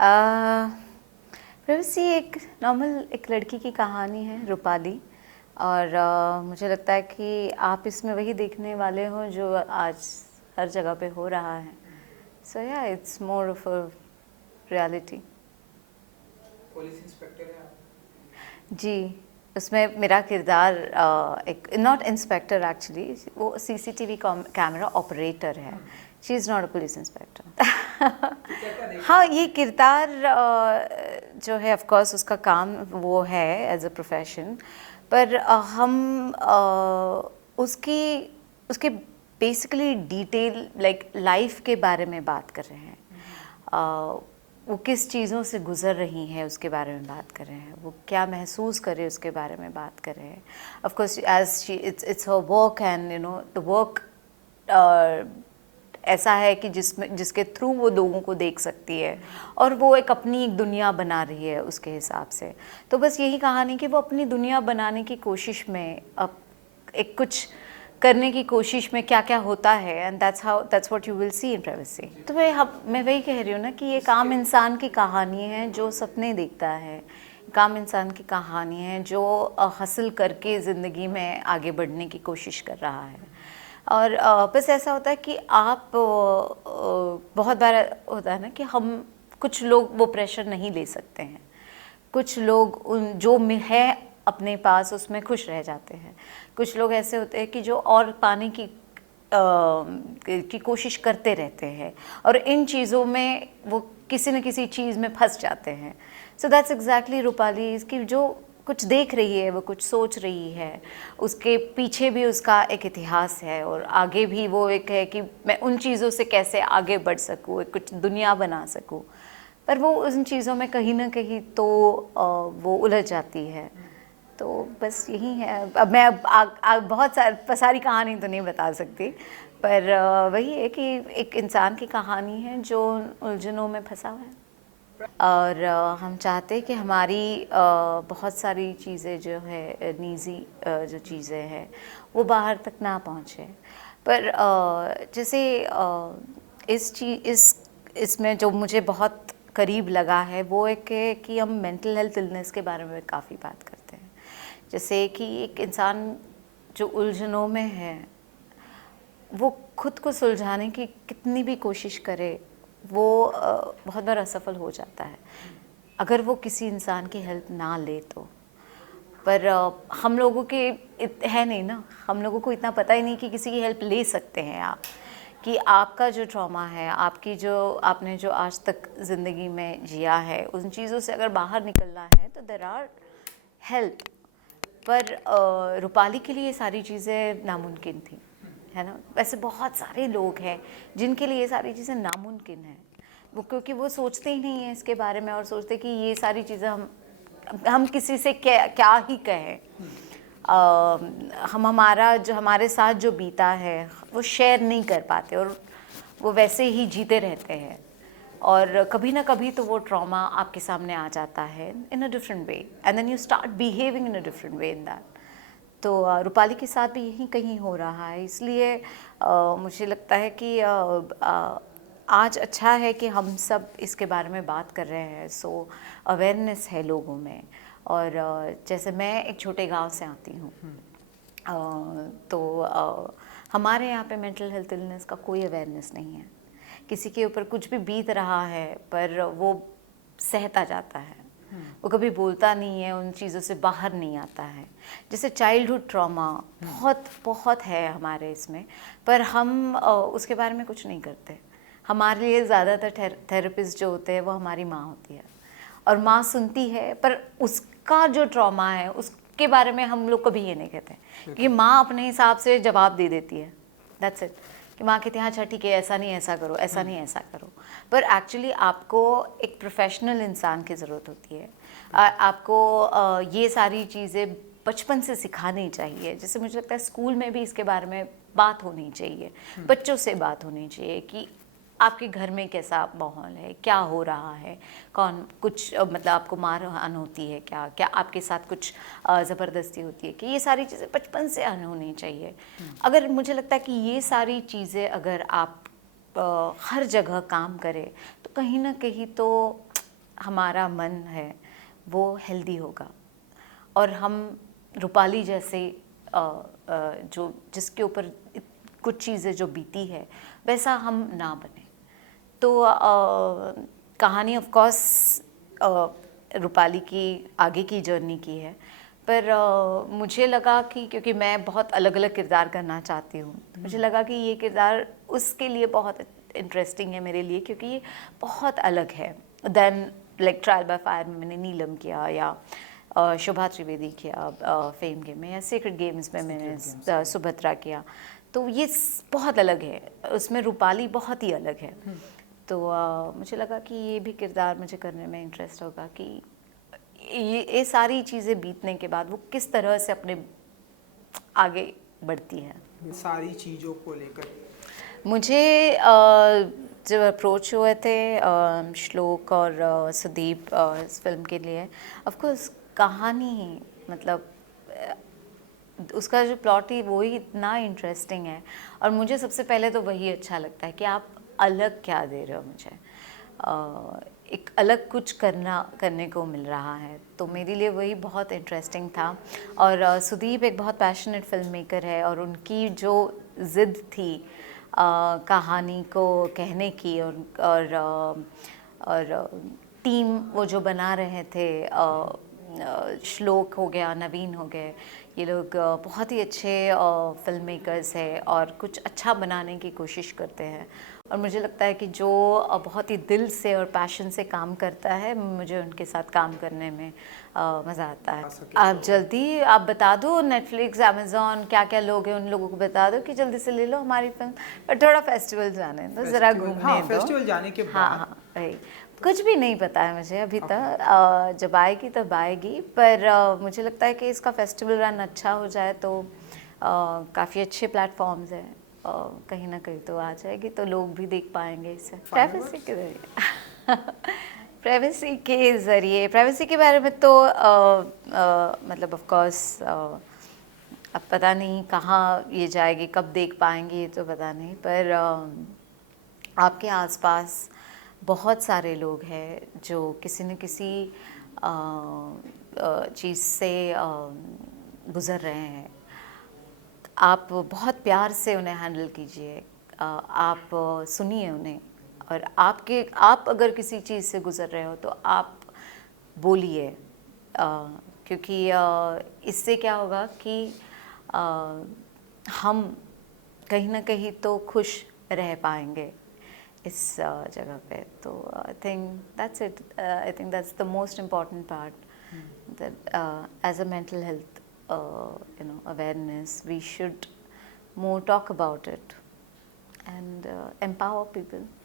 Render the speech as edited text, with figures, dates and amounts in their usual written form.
Privacy एक normal एक लड़की की कहानी है, रूपाली। और मुझे लगता है कि आप इसमें वही देखने वाले हो जो आज हर जगह पे हो रहा है। सो या it's more of a reality. Police inspector है आप? जी, उसमें मेरा किरदार एक नॉट इंस्पेक्टर एक्चुअली, वो सीसीटीवी कैमरा ऑपरेटर है। She is not a police inspector. हाँ, ये किरदार जो है ऑफ कोर्स उसका काम वो है एज अ प्रोफेशन, पर हम उसकी उसके बेसिकली डिटेल लाइक लाइफ के बारे में बात कर रहे हैं। वो किस चीज़ों से गुज़र रही हैं उसके बारे में बात कर रहे हैं, वो क्या महसूस करे उसके बारे में बात कर रहे हैं। Of course as she it's her work and you know the work ऐसा है कि जिसके थ्रू वो लोगों को देख सकती है और वो एक अपनी एक दुनिया बना रही है उसके हिसाब से। तो बस यही कहानी कि वो अपनी दुनिया बनाने की कोशिश में अब एक कुछ करने की कोशिश में क्या क्या होता है, and that's what you will see in privacy. तो मैं वही कह रही हूँ ना कि ये काम इंसान की कहानी है जो सपने देखता है, काम इंसान की कहानी है जो हासिल करके ज़िंदगी में आगे बढ़ने की कोशिश कर रहा है। और बस ऐसा होता है कि आप बहुत बार होता है ना कि हम कुछ लोग वो प्रेशर नहीं ले सकते हैं, कुछ लोग उन जो है अपने पास उसमें खुश रह जाते हैं। कुछ लोग ऐसे होते हैं कि जो और पाने की कोशिश करते रहते हैं और इन चीज़ों में वो किसी न किसी चीज़ में फंस जाते हैं। सो दैट्स एग्जैक्टली रूपाली, इसकी जो कुछ देख रही है, वो कुछ सोच रही है, उसके पीछे भी उसका एक इतिहास है और आगे भी वो एक है कि मैं उन चीज़ों से कैसे आगे बढ़ सकूँ, कुछ दुनिया बना सकूँ। पर वो उन चीज़ों में कहीं ना कहीं तो वो उलझ जाती है। तो बस यही है। अब मैं बहुत सारी कहानी तो नहीं बता सकती, पर वही है कि एक इंसान की कहानी है जो उलझनों में फंसा हुआ है। और हम चाहते हैं कि हमारी बहुत सारी चीज़ें जो है निजी जो चीज़ें हैं वो बाहर तक ना पहुँचे। पर जैसे इसमें जो मुझे बहुत करीब लगा है वो एक है कि हम मेंटल हेल्थ इलनेस के बारे में काफ़ी बात करते हैं। जैसे कि एक इंसान जो उलझनों में है वो खुद को सुलझाने की कितनी भी कोशिश करे वो बहुत बार असफल हो जाता है अगर वो किसी इंसान की हेल्प ना ले तो। पर हम लोगों के है नहीं ना, हम लोगों को इतना पता ही नहीं कि किसी की हेल्प ले सकते हैं आप, कि आपका जो ट्रॉमा है, आपकी जो आपने जो आज तक ज़िंदगी में जिया है, उन चीज़ों से अगर बाहर निकलना है तो देयर आर हेल्प। पर रूपाली के लिए ये सारी चीज़ें नामुमकिन थी, है ना। वैसे बहुत सारे लोग हैं जिनके लिए ये सारी चीज़ें नामुमकिन हैं, वो क्योंकि वो सोचते ही नहीं हैं इसके बारे में और सोचते कि ये सारी चीज़ें हम किसी से क्या ही कहें। हम हमारा जो हमारे साथ जो बीता है वो शेयर नहीं कर पाते और वो वैसे ही जीते रहते हैं और कभी ना कभी तो वो ट्रॉमा आपके सामने आ जाता है in a different way and then you start behaving in a different way in that. तो रूपाली के साथ भी यही कहीं हो रहा है, इसलिए मुझे लगता है कि आज अच्छा है कि हम सब इसके बारे में बात कर रहे हैं। सो अवेयरनेस है लोगों में। और जैसे मैं एक छोटे गांव से आती हूँ, तो हमारे यहाँ पे मेंटल हेल्थ इलनेस का कोई अवेयरनेस नहीं है। किसी के ऊपर कुछ भी बीत रहा है पर वो सहता जाता है, वो कभी बोलता नहीं है, उन चीज़ों से बाहर नहीं आता है। जैसे चाइल्डहुड ट्रॉमा बहुत बहुत है हमारे इसमें, पर हम उसके बारे में कुछ नहीं करते। हमारे लिए ज़्यादातर थेरेपिस्ट जो होते हैं वो हमारी माँ होती है और माँ सुनती है, पर उसका जो ट्रॉमा है उसके बारे में हम लोग कभी ये नहीं कहते कि माँ अपने हिसाब से जवाब दे देती है, दैट्स इट। कि माँ कहती है अच्छा ठीक है, ऐसा नहीं ऐसा करो, ऐसा नहीं ऐसा करो। पर एक्चुअली आपको एक प्रोफेशनल इंसान की ज़रूरत होती है। आपको ये सारी चीज़ें बचपन से सिखानी चाहिए। जैसे मुझे लगता है स्कूल में भी इसके बारे में बात होनी चाहिए, बच्चों से बात होनी चाहिए कि आपके घर में कैसा माहौल है, क्या हो रहा है, कौन कुछ मतलब आपको मारहान होती है, क्या क्या आपके साथ कुछ ज़बरदस्ती होती है, कि ये सारी चीज़ें बचपन से होनी चाहिए। अगर मुझे लगता है कि ये सारी चीज़ें अगर आप हर जगह काम करें तो कहीं ना कहीं तो हमारा मन है वो हेल्दी होगा और हम रूपाली जैसे जो जिसके ऊपर कुछ चीज़ें जो बीती है वैसा हम ना बने। तो कहानी ऑफ कोर्स रूपाली की आगे की जर्नी की है, पर मुझे लगा कि क्योंकि मैं बहुत अलग अलग किरदार करना चाहती हूँ, तो मुझे लगा कि ये किरदार उसके लिए बहुत इंटरेस्टिंग है मेरे लिए, क्योंकि ये बहुत अलग है then like trial by fire में मैंने नीलम किया या शोभा त्रिवेदी किया फेम गेम में, या सीक्रेट गेम्स में मैंने सुभद्रा किया। तो ये बहुत अलग है, उसमें रूपाली बहुत ही अलग है। तो मुझे लगा कि ये भी किरदार मुझे करने में इंटरेस्ट होगा कि ये सारी चीज़ें बीतने के बाद वो किस तरह से अपने आगे बढ़ती हैं। ये सारी चीज़ों को लेकर मुझे जब अप्रोच हुए थे श्लोक और सुदीप इस फिल्म के लिए, ऑफ कोर्स कहानी मतलब उसका जो प्लॉट है वो ही इतना इंटरेस्टिंग है, और मुझे सबसे पहले तो वही अच्छा लगता है कि आप अलग क्या दे रहे हो मुझे, एक अलग कुछ करने को मिल रहा है, तो मेरे लिए वही बहुत इंटरेस्टिंग था। और सुदीप एक बहुत पैशनेट फिल्म मेकर है, और उनकी जो ज़िद थी कहानी को कहने की, और टीम वो जो बना रहे थे, श्लोक हो गया, नवीन हो गए, ये लोग बहुत ही अच्छे फिल्म मेकर्स हैं और कुछ अच्छा बनाने की कोशिश करते हैं। और मुझे लगता है कि जो बहुत ही दिल से और पैशन से काम करता है, मुझे उनके साथ काम करने में मज़ा आता है। आप जल्दी आप बता दो, नेटफ्लिक्स, अमेज़ॉन, क्या क्या लोग हैं उन लोगों को बता दो कि जल्दी से ले लो हमारी फिल्म, पर थोड़ा फेस्टिवल जाने दो, ज़रा घूमने दो। फेस्टिवल जाने के हाँ बाद हाँ वही, कुछ भी नहीं पता है मुझे अभी तक, जब आएगी तब आएगी, पर मुझे लगता है कि इसका फेस्टिवल रन अच्छा हो जाए तो काफ़ी अच्छे प्लेटफॉर्म्स हैं, कहीं ना कहीं तो आ जाएगी, तो लोग भी देख पाएंगे इसे प्राइवेसी के ज़रिए। प्राइवेसी के बारे में तो मतलब ऑफ कोर्स अब पता नहीं कहाँ ये जाएगी, कब देख पाएंगे ये तो पता नहीं, पर आपके आसपास बहुत सारे लोग हैं जो किसी न किसी चीज़ से गुज़र रहे हैं। आप बहुत प्यार से उन्हें हैंडल कीजिए, आप सुनिए उन्हें, और आप अगर किसी चीज़ से गुज़र रहे हो तो आप बोलिए, क्योंकि इससे क्या होगा कि हम कहीं ना कहीं तो खुश रह पाएंगे इस जगह पे। तो I think that's it, I think that's the most important part, that as a mental health awareness, we should more talk about it and empower people.